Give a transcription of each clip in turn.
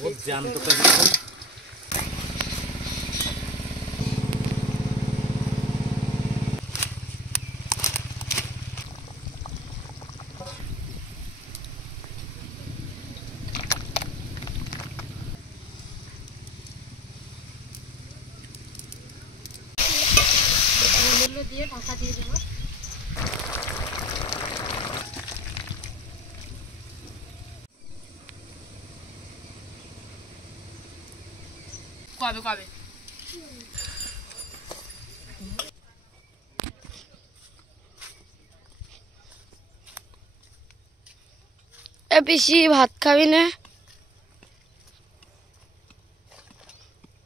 वो जान तो कर দিয়ে ঢাকা দিয়ে দেব। কবে কবে এ পিসি ভাত খাবি না?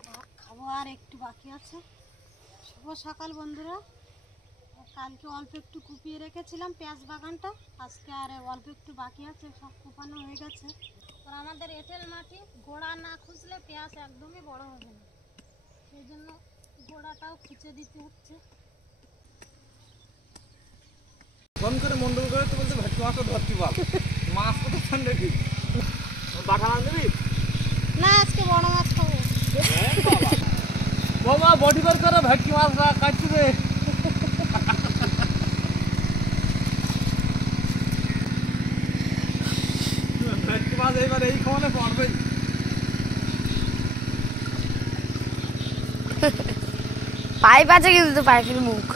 ভাত খাবো, আর একটু বাকি আছে। শুভ সকাল বন্ধুরা। কালকে অল্প একটু কুপিয়ে রেখেছিলাম পেঁয়াজ বাগানটা, আজকে আর অল্প একটু বাকি আছে, সব কুপানো হয়ে গেছে। আর আমাদের এঁটেল মাটি, গোড়া না খুঁজলে পেঁয়াজ একদমই বড় হবে না, সেই জন্য গোড়াটাও খুঁচে দিতে হচ্ছে। ফোন করে মন্ডল করে তো বলতে ভেটকি মাছও ধরতে পার, মাছ কত ঠান্ডা কি বাটা মাছ দিবি না, আজকে বড় মাছ খাবো। বাবা বডি বার করে ভেটকি মাছ কাটতে দে। ভেটকি মাছ এইবার এই খাওয়ালে পড়বে। পাইপ আছে কিন্তু পাইপের মুখ।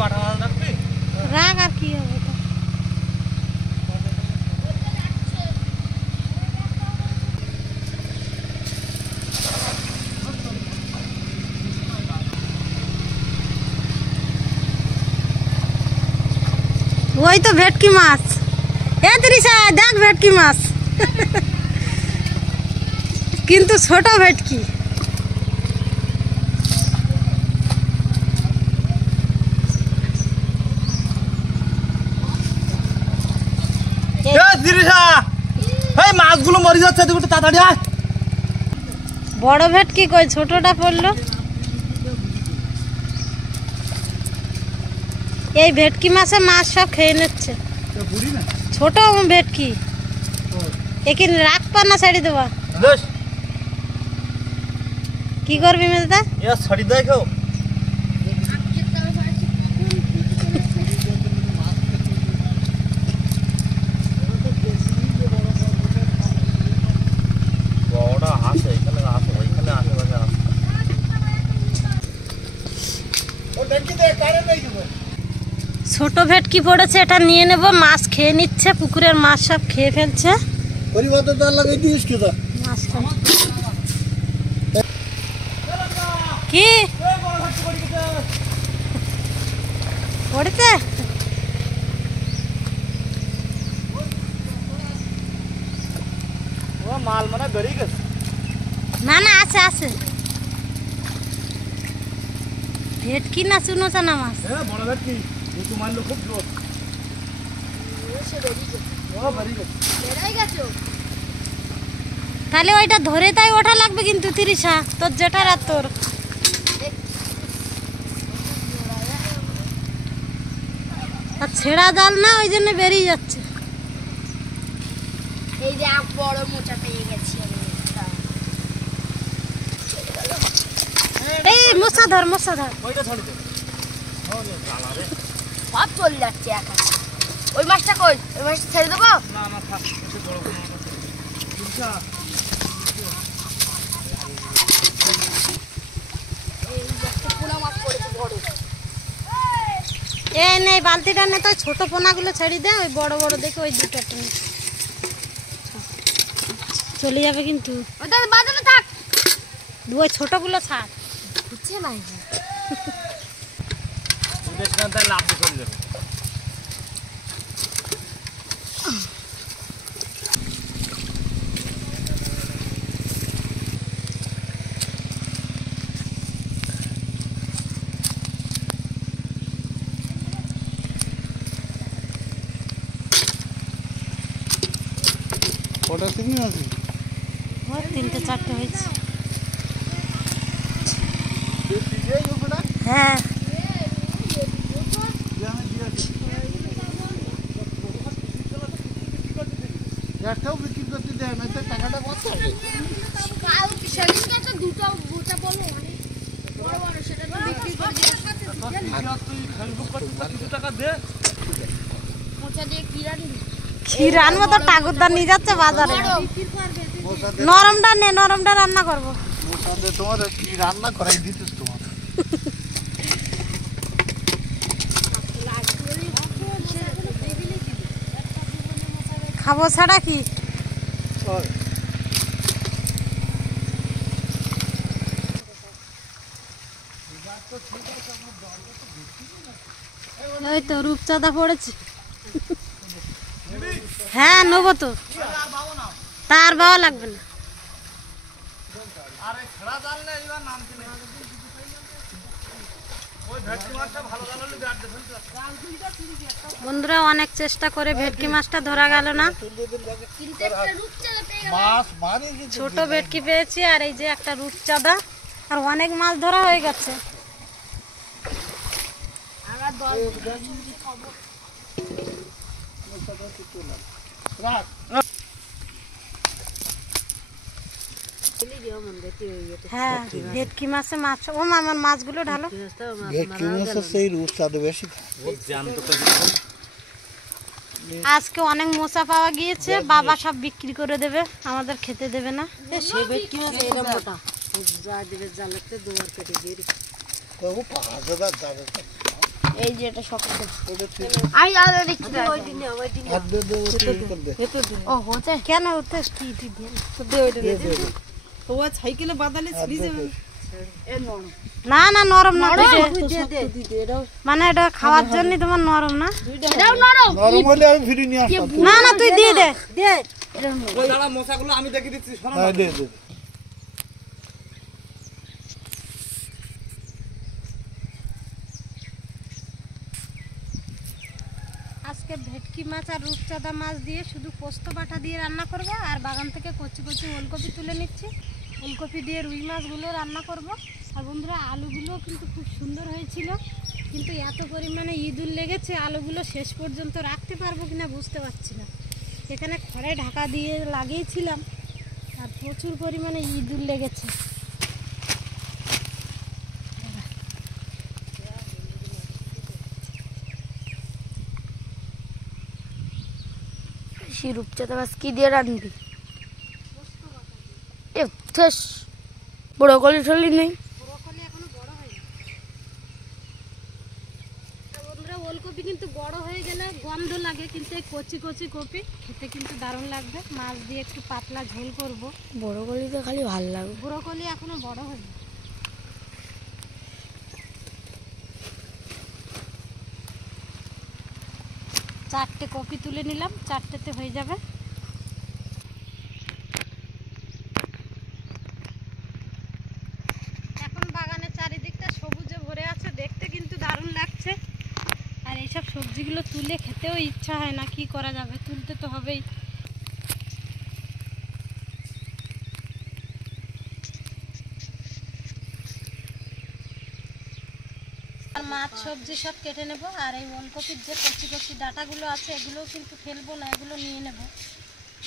বাটা মাছ রাখবি, রাগ আর কি হবে। ওই তো ভেটকি মাছ, এ তৃষা দেখ ভেটকি মাছ, কিন্তু ছোট ভেটকি। মাছগুলো মরে যাচ্ছে, তাড়াতাড়ি আয়। বড় ভেটকি কই, ছোটটা পড়লো। এই ভেটকি মাছে মাছ সব খেয়ে নিচ্ছে। ছোট ভেটকি একে রাখবা না ছাড়ি দেবা? কি করবি মেজদা? ছাড়ি দেয় কেউ ছোট ভেটকি পড়েছে, এটা নিয়ে নেব। মাছ খেয়ে নিচ্ছে, পুকুরের মাছ সব খেয়ে ফেলছে। কি পড়েছে? মাল মানে বেরিয়ে গেছে। না না, আছে আছে ভেটকি না চুনো চানা মাছ। বড় ভেটকি মারলো খুব জোর। তাহলে ওইটা ধরে তাই ওঠা লাগবে কিন্তু তিরিশা, তোর যেটা আর তোর। আর ছেঁড়া জাল না, ওই জন্য বেরিয়ে যাচ্ছে। এই যে বড় মোটা পেয়ে গেছি। এই মশা ধর, মশা ধর। ওইটা ছাড়ি দে। সব চলে যাচ্ছে একা। ওই মাছটা কই? ওই মাছটা ছেড়ে দেবো? না না থাক, একটু বড় বড় মাছ আছে। তিরিশা এই একটা পোনা মাছ পড়েছে বড়। এই নে বালতিটা নে, তো ছোট পোনাগুলো ছেড়ে দে, ওই বড় বড় দেখে ওই দুটো টেনে চলে যাবে কিন্তু। ওটা বাজারে থাক, ওই ছোটগুলো ছাড়। বুঝছে না লাভ চলে যাবে। কটা সিগনি আছে? তিনটে চারটে হয়েছে। হ্যাঁ একটাও বিক্রি করতে দেয় না, তো টাকাটা কত হবে? সেদিনকে একটা দুটো বোচা বলো অনেক বড় বড়, সেটা তো বিক্রি করে তুই ফেসবুক করছিস তো কিছু টাকা দে। মোচা দিয়ে কি রাখবি? ক্ষীর আনবো তো ঠাকুরদা নিয়ে যাচ্ছে বাজারে। মোটাতে নরমটা নে, নরমটা রান্না করবো। মোটাতে তোমার কি রান্না করাই দিতেছ তোমার? খাবো ছাড়া কি? ওই তো রূপচাঁদা পড়েছে। হ্যাঁ নেবো তো, তার বাবা লাগবে না। আরে খেলা জাল না এবার নামতে নেই। ওই ভেটকি মাছটা ভালো জাল হলে ব্যাট দেবেন। বন্ধুরা অনেক চেষ্টা করে ভেটকি মাছটা ধরা গেল না। কিন্তু একটা রূপচাঁদা পেয়ে গেল। মাছ মানে কিন্তু ছোট ভেটকি পেয়েছি আর এই যে একটা রূপচাঁদা, আর অনেক মাছ ধরা হয়ে গেছে। আমরা 10 রাখ। হ্যাঁ ভেটকি মাছে মাছ, ও মা আমার মাছগুলো ঢালো। ভেটকি মাছের সেই রূপচাঁদা বেশি আজকে অনেক মোচা পাওয়া গিয়েছে, বাবা সব বিক্রি করে দেবে, আমাদের খেতে দেবে না। তবু পাওয়া যাবে। এই যে এটা শক্ত। ওটা ঠিক আমি আলাদা দেখছি তো। হাত দিয়ে দেবো, ঠিক করে দে। ও হচ্ছে কেন ওতে কি দিয়ে? সাইকেলে বাদালে হাত দিয়ে দে। না না নরম না, মানে এটা খাওয়ার জন্য তোমার নরম না। এটাও নরম। নরম হলে আমি ফিরে নিয়ে আসতাম। না না তুই দিয়ে দে। ওই দাঁড়া মশাগুলো আমি দেখে দিচ্ছি শোনো না। হ্যাঁ দে দে। আজকে ভেটকি মাছ আর রূপচাঁদা মাছ দিয়ে শুধু পোস্ত বাটা দিয়ে রান্না করব, আর বাগান থেকে কচি কচি ওলকপি তুলে নিচ্ছি, ওলকপি দিয়ে রুই মাছগুলো রান্না করব। আর বন্ধুরা আলুগুলো কিন্তু খুব সুন্দর হয়েছিল, কিন্তু এত পরিমাণে ইঁদুর লেগেছে আলুগুলো শেষ পর্যন্ত রাখতে পারবো কিনা বুঝতে পারছি না। এখানে খড়ে ঢাকা দিয়ে লাগিয়েছিলাম আর প্রচুর পরিমাণে ইঁদুর লেগেছে। সে রূপচাঁদা মাছ কি দিয়ে রাখবি? এ শেষ বড় গলি টলি নেই। ব্রকলি এখনো বড় হয়নি। বন্ধুরা ওলকপি কিন্তু বড় হয়ে গেলে গন্ধ লাগে, কিন্তু এই কচি কচি কপি খেতে কিন্তু দারুণ লাগবে। মাছ দিয়ে একটু পাতলা ঝোল করব। বড় গলিতে খালি ভাল লাগবে। ব্রকলি এখনো বড় হয়নি। চারটে কপি তুলে নিলাম, চারটেতে হয়ে যাবে। এখন বাগানের চারিদিকটা সবুজে ভরে আছে, দেখতে কিন্তু দারুণ লাগছে। আর এইসব সবজিগুলো তুলে খেতেও ইচ্ছা হয় না, কি করা যাবে, তুলতে তো হবেই। আর মাছ সবজি সব কেটে নেব, আর এই ওলকপির যে কচি কচি ডাঁটাগুলো আছে এগুলোও কিন্তু ফেলবো না, এগুলো নিয়ে নেব।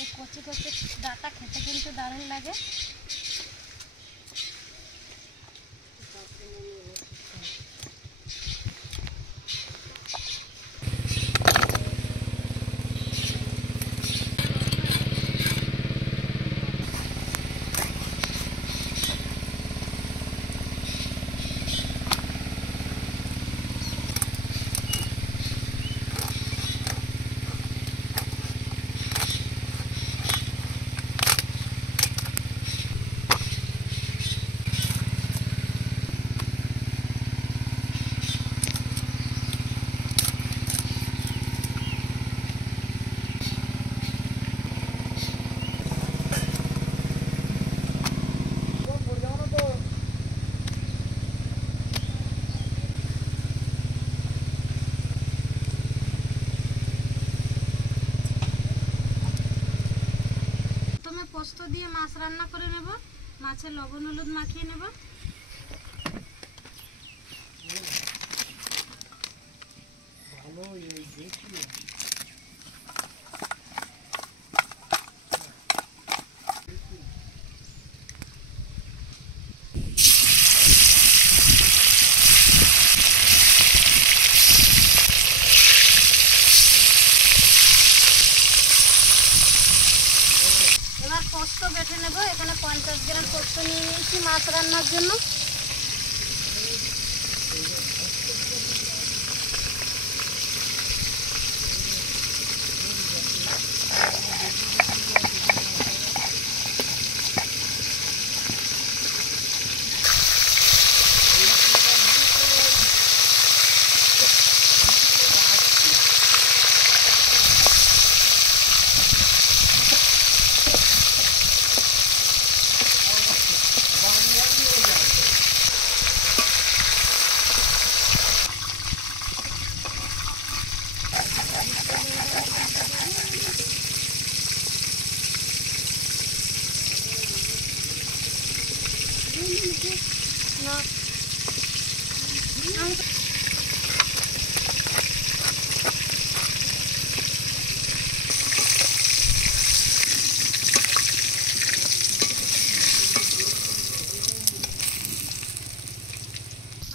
এই কচি কচি ডাঁটা খেতে কিন্তু দারুণ লাগে। পোস্ত দিয়ে মাছ রান্না করে নেব, মাছে লবণ হলুদ মাখিয়ে নেব। বেছে নেব। এখানে 50 গ্রাম পোস্ত নিয়ে নিয়েছি মাছ রান্নার জন্য।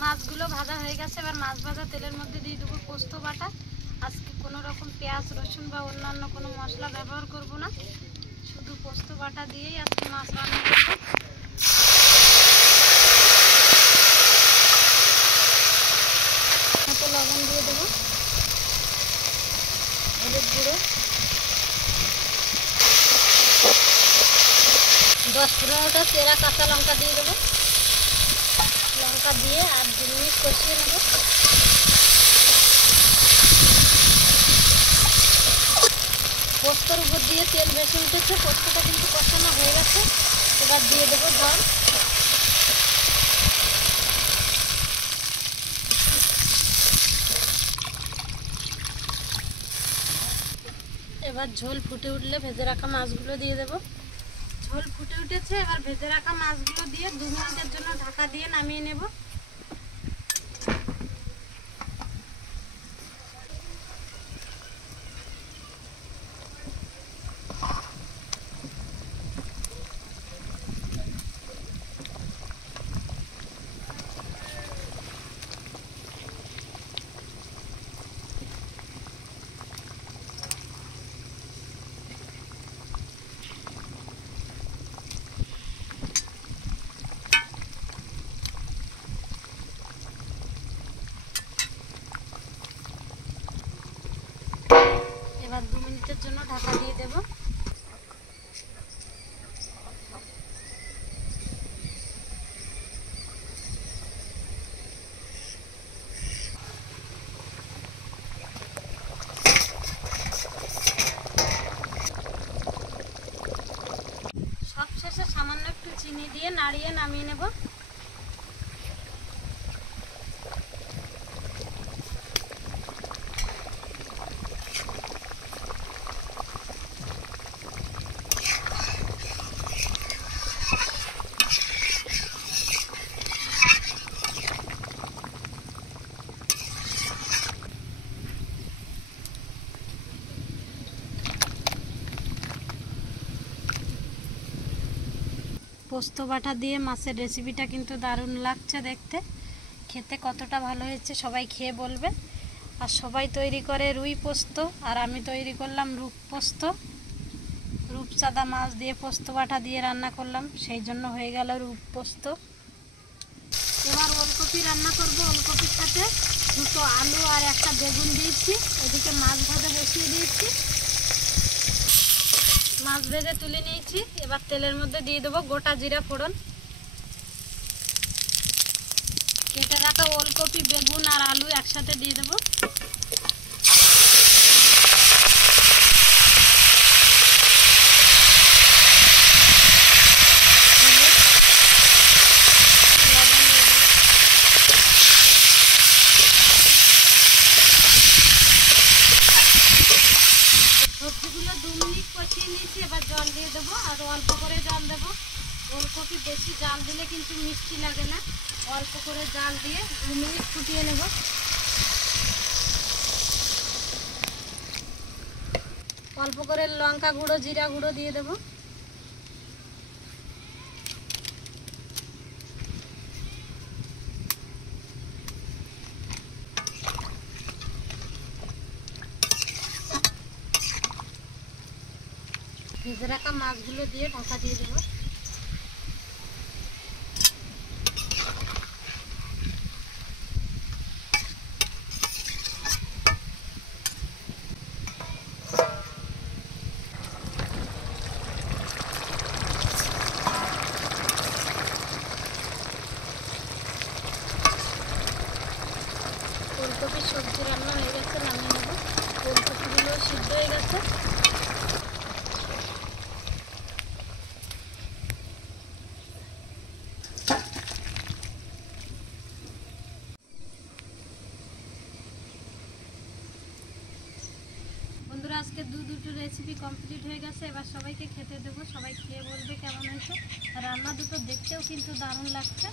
মাছগুলো ভাজা হয়ে গেছে। এবার মাছ ভাজা তেলের মধ্যে দিয়ে দেবো পোস্ত বাটা। আজকে কোনো রকম পেঁয়াজ রসুন বা অন্যান্য কোনো মশলা ব্যবহার করব না, শুধু পোস্ত বাটা দিয়েই আজকে মাছ রান্না করবো। হাতে লবণ দিয়ে দেবো, হলুদ গুঁড়ো, 10-15টা চেরা কাঁচা লঙ্কা দিয়ে দেবো। লঙ্কা দিয়ে আর 2 মিনিট কষিয়ে নেব। পোস্তর উপর দিয়ে তেল বেশি উঠেছে, পোস্তটা কিন্তু কষানো হয়ে গেছে। এবার দিয়ে দেবো জল। এবার ঝোল ফুটে উঠলে ভেজে রাখা মাছগুলো দিয়ে দেবো। ঝোল ফুটে উঠেছে, এবার ভেজে রাখা মাছগুলো দিয়ে 2 মিনিটের জন্য ঢাকা দিয়ে নামিয়ে নেব। এবার 2 মিনিটের জন্য ঢাকা দিয়ে দেব। সবশেষে সামান্য একটু চিনি দিয়ে নাড়িয়ে নামিয়ে নেব। পোস্ত বাটা দিয়ে মাছের রেসিপিটা কিন্তু দারুণ লাগছে দেখতে। খেতে কতটা ভালো হয়েছে সবাই খেয়ে বলবে। আর সবাই তৈরি করে রুই পোস্ত, আর আমি তৈরি করলাম রূপ পোস্ত। রূপচাঁদা মাছ দিয়ে পোস্ত বাটা দিয়ে রান্না করলাম, সেই জন্য হয়ে গেল রূপ পোস্ত। এবার ওলকপি রান্না করব। ওলকপির সাথে 2টো আলু আর একটা বেগুন দিয়েছি। এদিকে মাছ ভাজা বসিয়ে দিয়েছি। মাছ ভেজে তুলে নিয়েছি। এবার তেলের মধ্যে দিয়ে দেবো গোটা জিরা ফোড়ন। কেটে রাখা ওলকপি, বেগুন আর আলু একসাথে দিয়ে দেবো। সবজিগুলো 2 মিনিট কষিয়ে নিয়েছি। এবার জল দিয়ে দেবো, আর অল্প করে জল দেবো। ওলকপি বেশি জাল দিলে কিন্তু মিষ্টি লাগে না। অল্প করে জাল দিয়ে 2 মিনিট ফুটিয়ে নেব। অল্প করে লঙ্কা গুঁড়ো, জিরা গুঁড়ো দিয়ে দেবো। ভেজে রাখা মাছগুলো দিয়ে ঢাকা দিয়ে দেবো। ফুলকপির সবজি রান্না হয়ে গেছে, নামিয়ে নেবো। ফুলকপিগুলো সিদ্ধ হয়ে গেছে। বন্ধুরা আজকে দুটো রেসিপি কমপ্লিট হয়ে গেছে, এবার সবাইকে খেতে দেবো। সবাই খেয়ে বলবে কেমন হয়েছে। রান্না দুটো দেখতেও কিন্তু দারুণ লাগছে,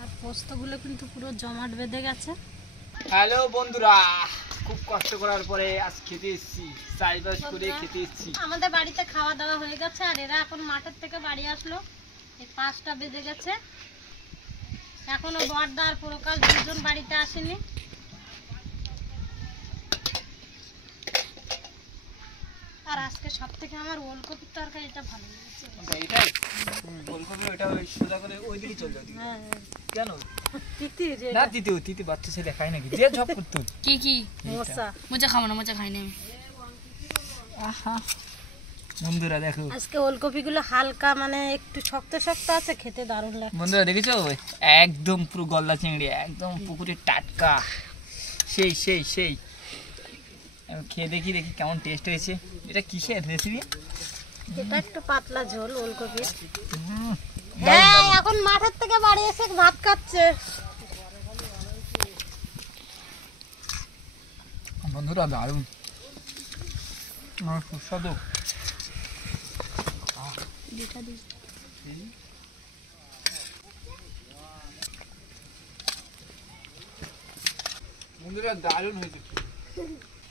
আর পোস্তগুলো কিন্তু পুরো জমাট বেঁধে গেছে। হ্যালো বন্ধুরা, খুব কষ্ট করার পরে আজ খেতে এসেছি, চাষবাস করে খেতে এসেছি। আমাদের বাড়িতে খাওয়া দাওয়া হয়ে গেছে, আর এরা এখন মাঠের থেকে বাড়ি আসলো। এই 5টা বেজে গেছে, এখনো বড়দা আর প্রকাশ দুজন বাড়িতে আসেনি। আর আজকে সব থেকে আমার ওলকপির তরকারিটা ভালো লেগেছে। এটাই ফুলকপি, ওটা ওই সোজা করে ওই দিকে চলে যাবে। হ্যাঁ কেন তিতি যে না তিতি বাচ্চা ছেলে খায় নাকি? যে ঝপ করতো কি কি মোচা। মোচা খাবো না, মোচা খাই না আমি। আহা বন্ধুরা দেখো, আজকে ওলকপিগুলো হালকা মানে একটু শক্ত শক্ত আছে, খেতে দারুণ লাগে। বন্ধুরা দেখেছো একদম পুরো গলদা চিংড়ি, একদম পুকুরের টাটকা, সেই সেই সেই। আমি খেয়ে দেখি কেমন টেস্ট হয়েছে। এটা কিসের রেসিপি? এটা একটু পাতলা ঝোল ওলকপির। হ্যাঁ এখন মাঠের থেকে বাড়ি এসে ভাত খাচ্ছে। বন্ধুরা দারুণ, সুস্বাদু। বন্ধুরা দারুণ হয়েছে।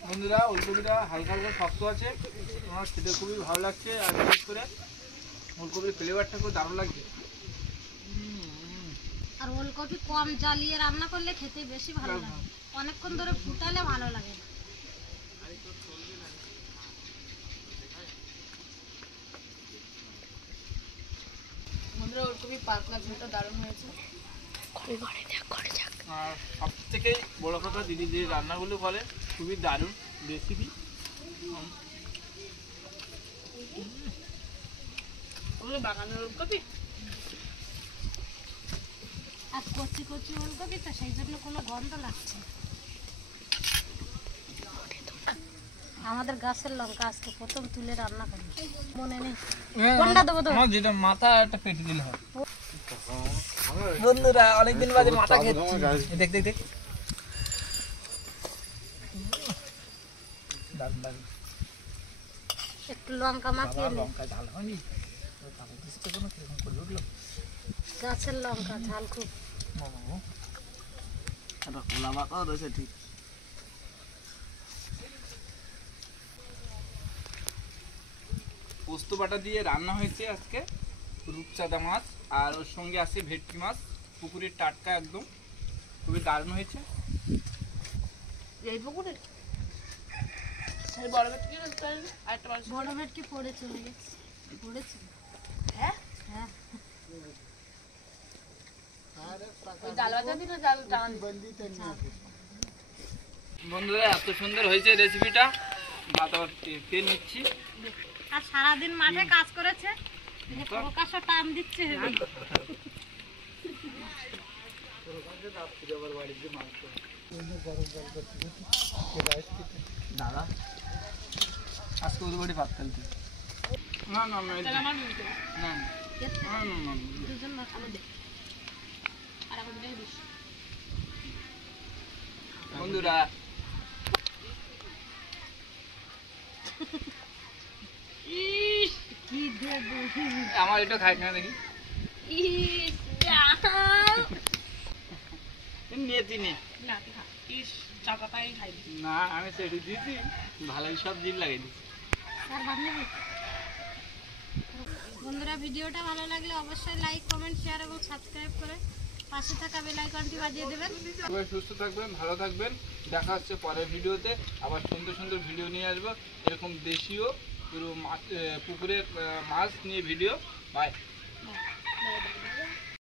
বন্ধুরা ওলকপিটা হালকা হালকা শক্ত আছে, আমার খেতে খুবই ভালো লাগছে। আর বিশেষ করে ওলকপির ফ্লেভারটা খুব দারুণ লাগছে। আর ওলকপি কম জ্বালিয়ে রান্না করলে খেতে বেশি ভালো লাগে, অনেকক্ষণ ধরে ফুটালে ভালো লাগে না। বন্ধুরা ওলকপি পাতলা ঝোলটা দারুণ হয়েছে। আর সব থেকে বড় কথা, দিদি যে রান্নাগুলো বলে খুবই দারুণ রেসিপি। বাগানের ওলকপি আর কচি কচি ওলকপি তো সেই জন্য কোনো গন্ধ লাগছে না। আমাদের গাছের লঙ্কা আজকে প্রথম তুলে রান্না করি, মনে নেই কোনটা দেবো তো। আমার যেটা মাথা একটা পেটে দিলে হয়। বন্ধুরা অনেকদিন বাদে মাথা খেয়েছি, দেখ দেখ দেখ, দারুণ দারুণ। একটু লঙ্কা মাখিয়ে নি, লঙ্কা ঝাল হয়নি, কিরকম করে উঠলো। গাছের লঙ্কা ঝাল খুব। খোলা মাথাও রয়েছে ঠিক। পোস্ত বাটা দিয়ে রান্না হয়েছে আজকে রূপচাঁদা মাছ, আর ওর সঙ্গে আছে ভেটকি মাছ, পুকুরের টাটকা একদম, খুবই দারুণ হয়েছে। এই পুকুরে বড় ভেটকি আরেকটা মাছ বড় ভেটকি পড়ে চলে গেছে, পড়েছে। হ্যাঁ হ্যাঁ ওই জাল বাজা দিলে জাল টান। বন্ধুরা এত সুন্দর হয়েছে রেসিপিটা, ভাত আবার খেয়ে নিচ্ছি। আর সারাদিন মাঠে কাজ করেছে, প্রকাশও টান দিচ্ছে হেবি। দাদা আজকে ওদের বাড়ি ভাত খেলতে। না না না তাহলে আমার নিতে না না না। দুজন মাখানো দে। আর এখন দিয়ে দিস। বন্ধুরা ইস কি দেবো আমার এটা খাই না দেখি, ইস জাল নিয়ে তিনি না তুই খা। ইস চাপা পাই খাই দিস। না, আমি সেটি দিয়েছি, ভালোই সব জিল লাগাই দিচ্ছি। আর ভাত নেবি? বন্ধুরা ভিডিওটা ভালো লাগলে অবশ্যই লাইক কমেন্ট শেয়ার এবং সাবস্ক্রাইব করে পাশে থাকা বেল আইকনটি বাজিয়ে দেবেন। সবাই সুস্থ থাকবেন, ভালো থাকবেন। দেখা হচ্ছে পরের ভিডিওতে। আবার সুন্দর সুন্দর ভিডিও নিয়ে আসবো, এরকম দেশীয় পুরো মাছ পুকুরের মাছ নিয়ে ভিডিও। বাই।